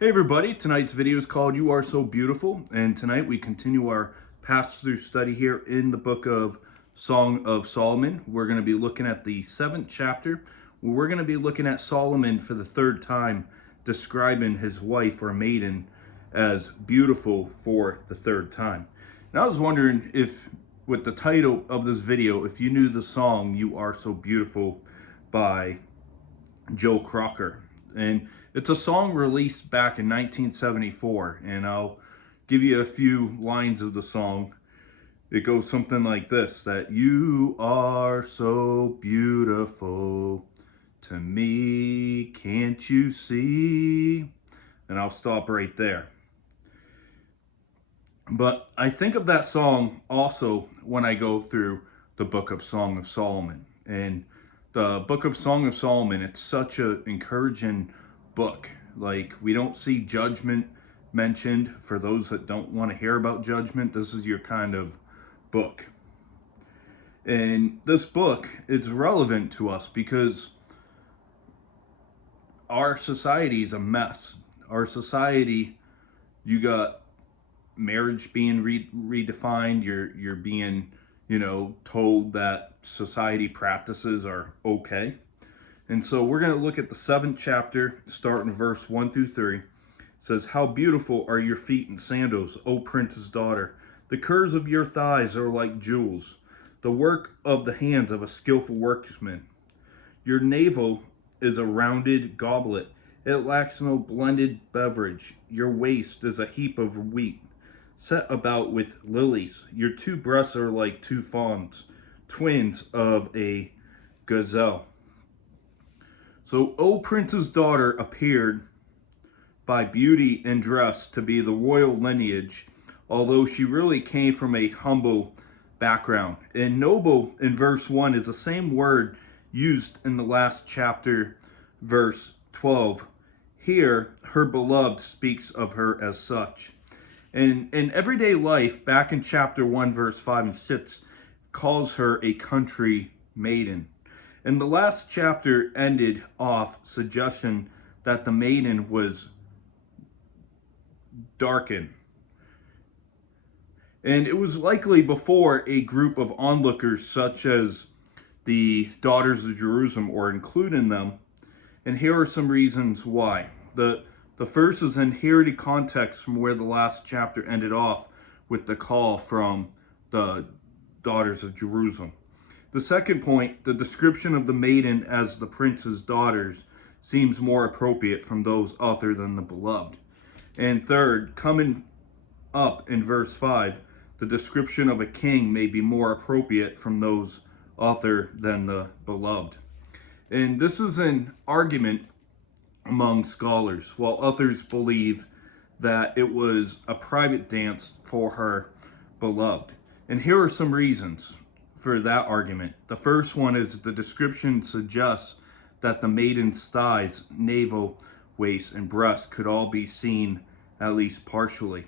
Hey everybody, tonight's video is called You Are So Beautiful, and tonight we continue our pass-through study here in the book of Song of Solomon. We're going to be looking at the 7th chapter, where we're going to be looking at Solomon for the third time, describing his wife or maiden as beautiful for the third time. And I was wondering if, with the title of this video, if you knew the song You Are So Beautiful by Joe Crocker. And it's a song released back in 1974, and I'll give you a few lines of the song. It goes something like this, that you are so beautiful to me, can't you see? And I'll stop right there. But I think of that song also when I go through the book of Song of Solomon. And the book of Song of Solomon, it's such an encouraging book. Like, we don't see judgment mentioned. For those that don't want to hear about judgment, this is your kind of book. And this book is relevant to us because our society is a mess. Our society, you got marriage being redefined. You're being, told that society practices are okay. And so we're going to look at the 7th chapter, starting verse 1 through 3. It says, "How beautiful are your feet in sandals, O princess daughter! The curves of your thighs are like jewels, the work of the hands of a skillful workman. Your navel is a rounded goblet. It lacks no blended beverage. Your waist is a heap of wheat, set about with lilies. Your two breasts are like two fawns, twins of a gazelle." So, O Prince's daughter appeared by beauty and dress to be the royal lineage, although she really came from a humble background. And noble in verse 1 is the same word used in the last chapter, verse 12. Here, her beloved speaks of her as such. And in everyday life, back in chapter 1, verse 5 and 6, calls her a country maiden. And the last chapter ended off suggesting that the maiden was darkened. And it was likely before a group of onlookers such as the daughters of Jerusalem or including them. And here are some reasons why. The first is inherited context from where the last chapter ended off with the call from the daughters of Jerusalem. The second point, the description of the maiden as the prince's daughters seems more appropriate from those other than the beloved. And third, coming up in verse 5, the description of a king may be more appropriate from those other than the beloved. And this is an argument among scholars, while others believe that it was a private dance for her beloved. And here are some reasons for that argument. The first one is the description suggests that the maiden's thighs, navel, waist, and breast could all be seen at least partially.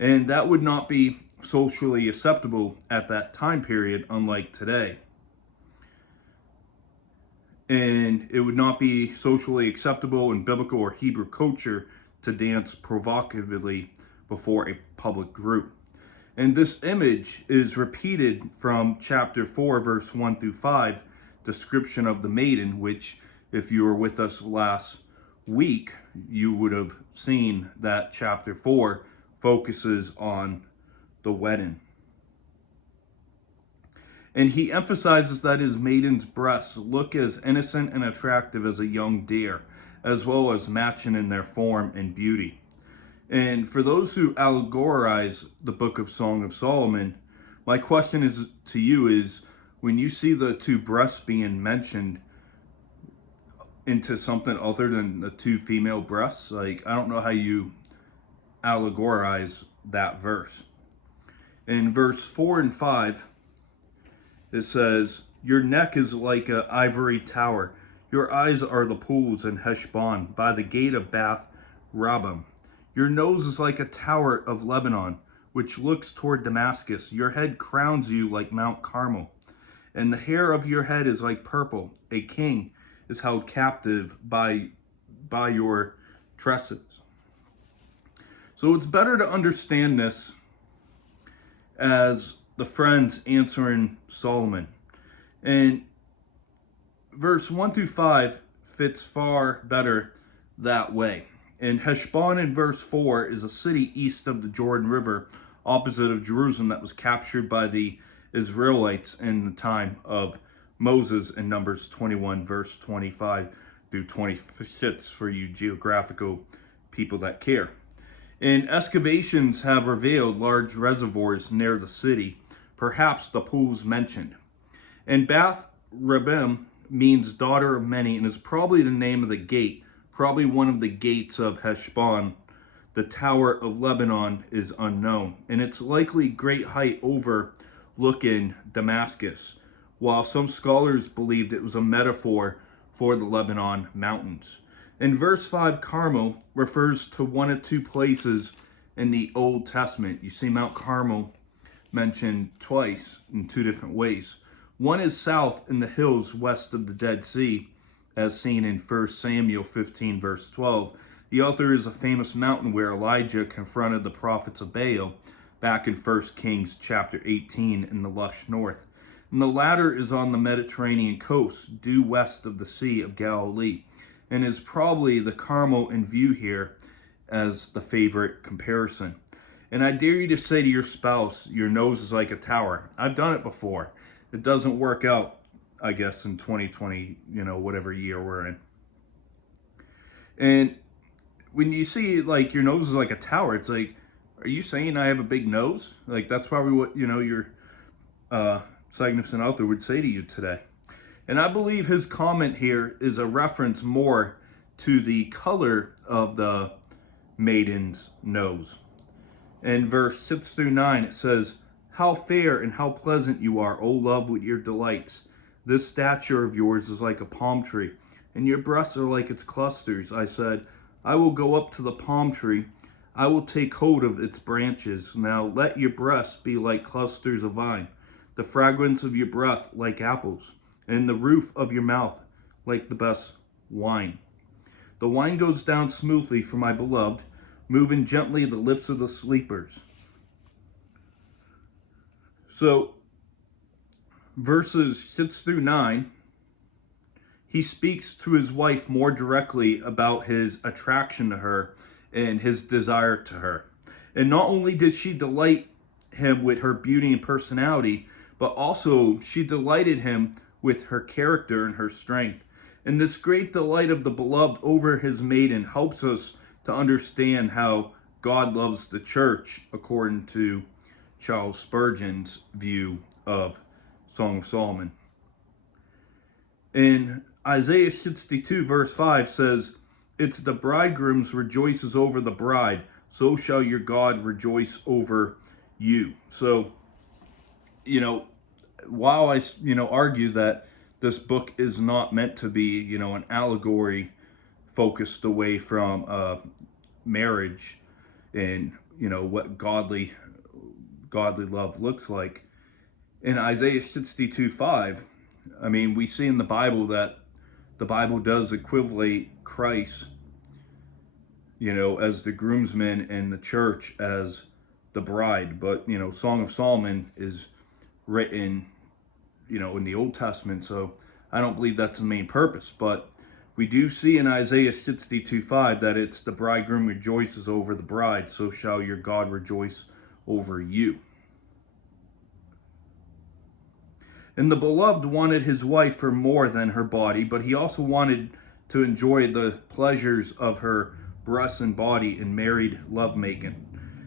And that would not be socially acceptable at that time period, unlike today. And it would not be socially acceptable in biblical or Hebrew culture to dance provocatively before a public group. And this image is repeated from chapter 4, verse 1 through 5, description of the maiden, which, if you were with us last week, you would have seen that chapter 4 focuses on the wedding. And he emphasizes that his maiden's breasts look as innocent and attractive as a young deer, as well as matching in their form and beauty. And for those who allegorize the book of Song of Solomon, my question is to you is, when you see the two breasts being mentioned into something other than the two female breasts, like, I don't know how you allegorize that verse. In verse 4 and 5, it says, "Your neck is like an ivory tower. Your eyes are the pools in Heshbon, by the gate of Bath Rabbim. Your nose is like a tower of Lebanon, which looks toward Damascus. Your head crowns you like Mount Carmel, and the hair of your head is like purple. A king is held captive by your tresses." So it's better to understand this as the friends answering Solomon. And verse 1 through 5 fits far better that way. And Heshbon in verse 4 is a city east of the Jordan River, opposite of Jerusalem, that was captured by the Israelites in the time of Moses in Numbers 21, verse 25 through 26 for you geographical people that care. And excavations have revealed large reservoirs near the city, perhaps the pools mentioned. And Bath Rabbim means daughter of many, and is probably the name of the gate, probably one of the gates of Heshbon. The Tower of Lebanon is unknown, and it's likely great height overlooking Damascus, while some scholars believed it was a metaphor for the Lebanon mountains. In verse 5, Carmel refers to one of two places in the Old Testament. You see Mount Carmel mentioned twice in two different ways. One is south in the hills west of the Dead Sea, as seen in 1 Samuel 15, verse 12. The other is a famous mountain where Elijah confronted the prophets of Baal back in 1 Kings chapter 18 in the lush north. And the latter is on the Mediterranean coast, due west of the Sea of Galilee, and is probably the Carmel in view here as the favorite comparison. And I dare you to say to your spouse, your nose is like a tower. I've done it before. It doesn't work out, I guess, in 2020, whatever year we're in. And when you see, like, your nose is like a tower, it's like, are you saying I have a big nose? Like, that's probably what, your significant other would say to you today. And I believe his comment here is a reference more to the color of the maiden's nose. In verse 6 through 9, it says, "How fair and how pleasant you are, O love, with your delights. This stature of yours is like a palm tree, and your breasts are like its clusters. I said, I will go up to the palm tree. I will take hold of its branches. Now let your breasts be like clusters of vine, the fragrance of your breath like apples, and the roof of your mouth like the best wine. The wine goes down smoothly for my beloved, moving gently the lips of the sleepers." So, verses 6 through 9, he speaks to his wife more directly about his attraction to her and his desire to her. And not only did she delight him with her beauty and personality, but also she delighted him with her character and her strength. And this great delight of the beloved over his maiden helps us to understand how God loves the church, according to Charles Spurgeon's view of Song of Solomon. In Isaiah 62 verse 5 says, "It's the bridegroom's rejoices over the bride, so shall your God rejoice over you." So, while I, argue that this book is not meant to be, an allegory focused away from marriage and, what godly love looks like, in Isaiah 62:5, we see in the Bible that the Bible does equate Christ, as the groomsman and the church as the bride. But, Song of Solomon is written, in the Old Testament, so I don't believe that's the main purpose. But we do see in Isaiah 62:5 that it's the bridegroom rejoices over the bride, so shall your God rejoice over you. And the beloved wanted his wife for more than her body, but he also wanted to enjoy the pleasures of her breasts and body in married lovemaking.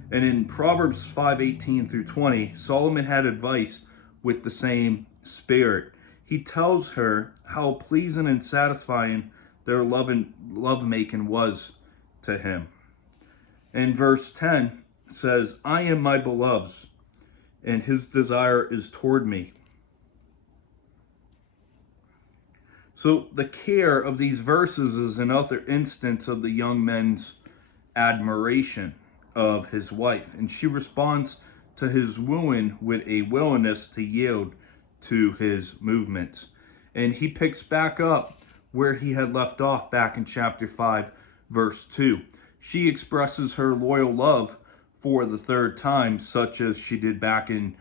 And in Proverbs 5:18 through 20, Solomon had advice with the same spirit. He tells her how pleasing and satisfying their lovemaking was to him. And verse 10 says, "I am my beloved's, and his desire is toward me." So the care of these verses is another instance of the young man's admiration of his wife, and she responds to his wooing with a willingness to yield to his movements. And he picks back up where he had left off back in chapter 5, verse 2. she expresses her loyal love for the third time, such as she did back in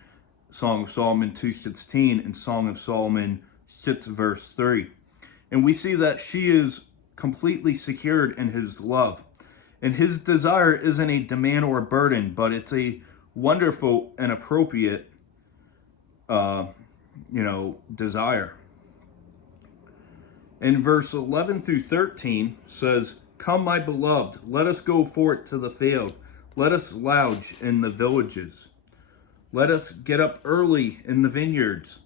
Song of Solomon 2:16 and Song of Solomon 6 verse 3. And we see that she is completely secured in his love. And his desire isn't a demand or a burden, but it's a wonderful and appropriate, desire. And verse 11 through 13 says, "Come, my beloved, let us go forth to the field. Let us lounge in the villages. Let us get up early in the vineyards.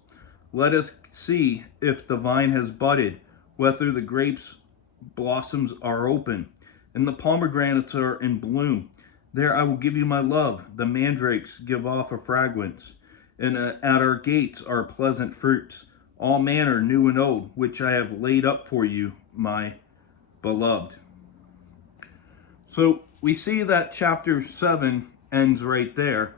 Let us see if the vine has budded, whether the grapes blossoms are open, and the pomegranates are in bloom. There I will give you my love. The mandrakes give off a fragrance, and at our gates are pleasant fruits, all manner new and old, which I have laid up for you, my beloved." So we see that chapter 7 ends right there.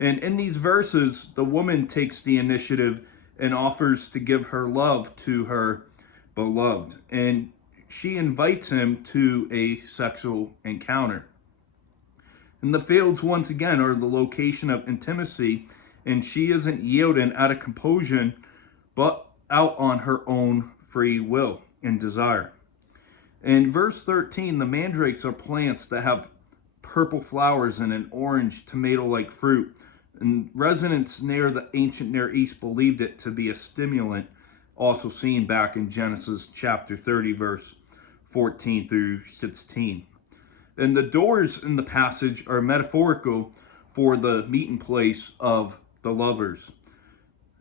And in these verses, the woman takes the initiative and offers to give her love to her beloved. And she invites him to a sexual encounter. And the fields, once again, are the location of intimacy. And she isn't yielding out of compulsion, but out on her own free will and desire. In verse 13, the mandrakes are plants that have purple flowers and an orange tomato-like fruit. And residents near the ancient Near East believed it to be a stimulant, also seen back in Genesis chapter 30, verse 14 through 16. And the doors in the passage are metaphorical for the meeting place of the lovers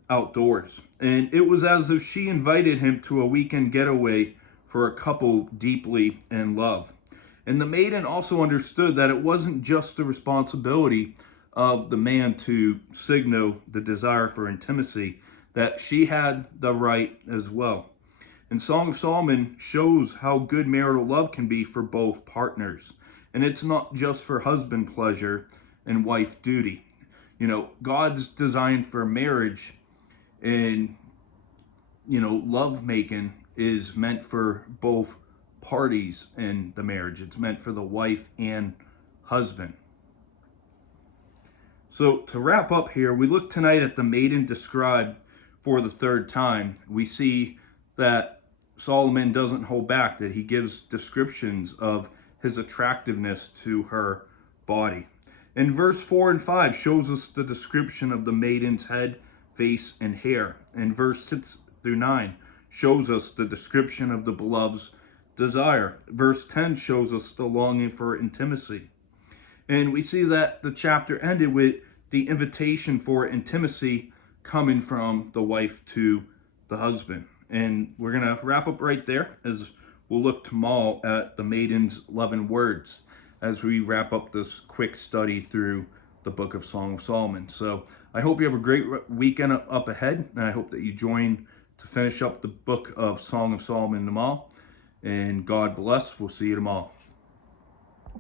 outdoors. And it was as if she invited him to a weekend getaway for a couple deeply in love. And the maiden also understood that it wasn't just the responsibility of the man to signal the desire for intimacy, that she had the right as well. And Song of Solomon shows how good marital love can be for both partners. And it's not just for husband pleasure and wife duty. God's design for marriage and, love making is meant for both parties in the marriage. It's meant for the wife and husband. So to wrap up here, we look tonight at the maiden described for the third time. We see that Solomon doesn't hold back, that he gives descriptions of his attractiveness to her body. And verse 4 and 5 shows us the description of the maiden's head, face, and hair. And verse 6 through 9 shows us the description of the beloved's desire. Verse 10 shows us the longing for intimacy. And we see that the chapter ended with the invitation for intimacy coming from the wife to the husband. And we're going to wrap up right there, as we'll look tomorrow at the maiden's 11 words as we wrap up this quick study through the book of Song of Solomon. So I hope you have a great weekend up ahead, and I hope that you join to finish up the book of Song of Solomon tomorrow. And God bless. We'll see you tomorrow.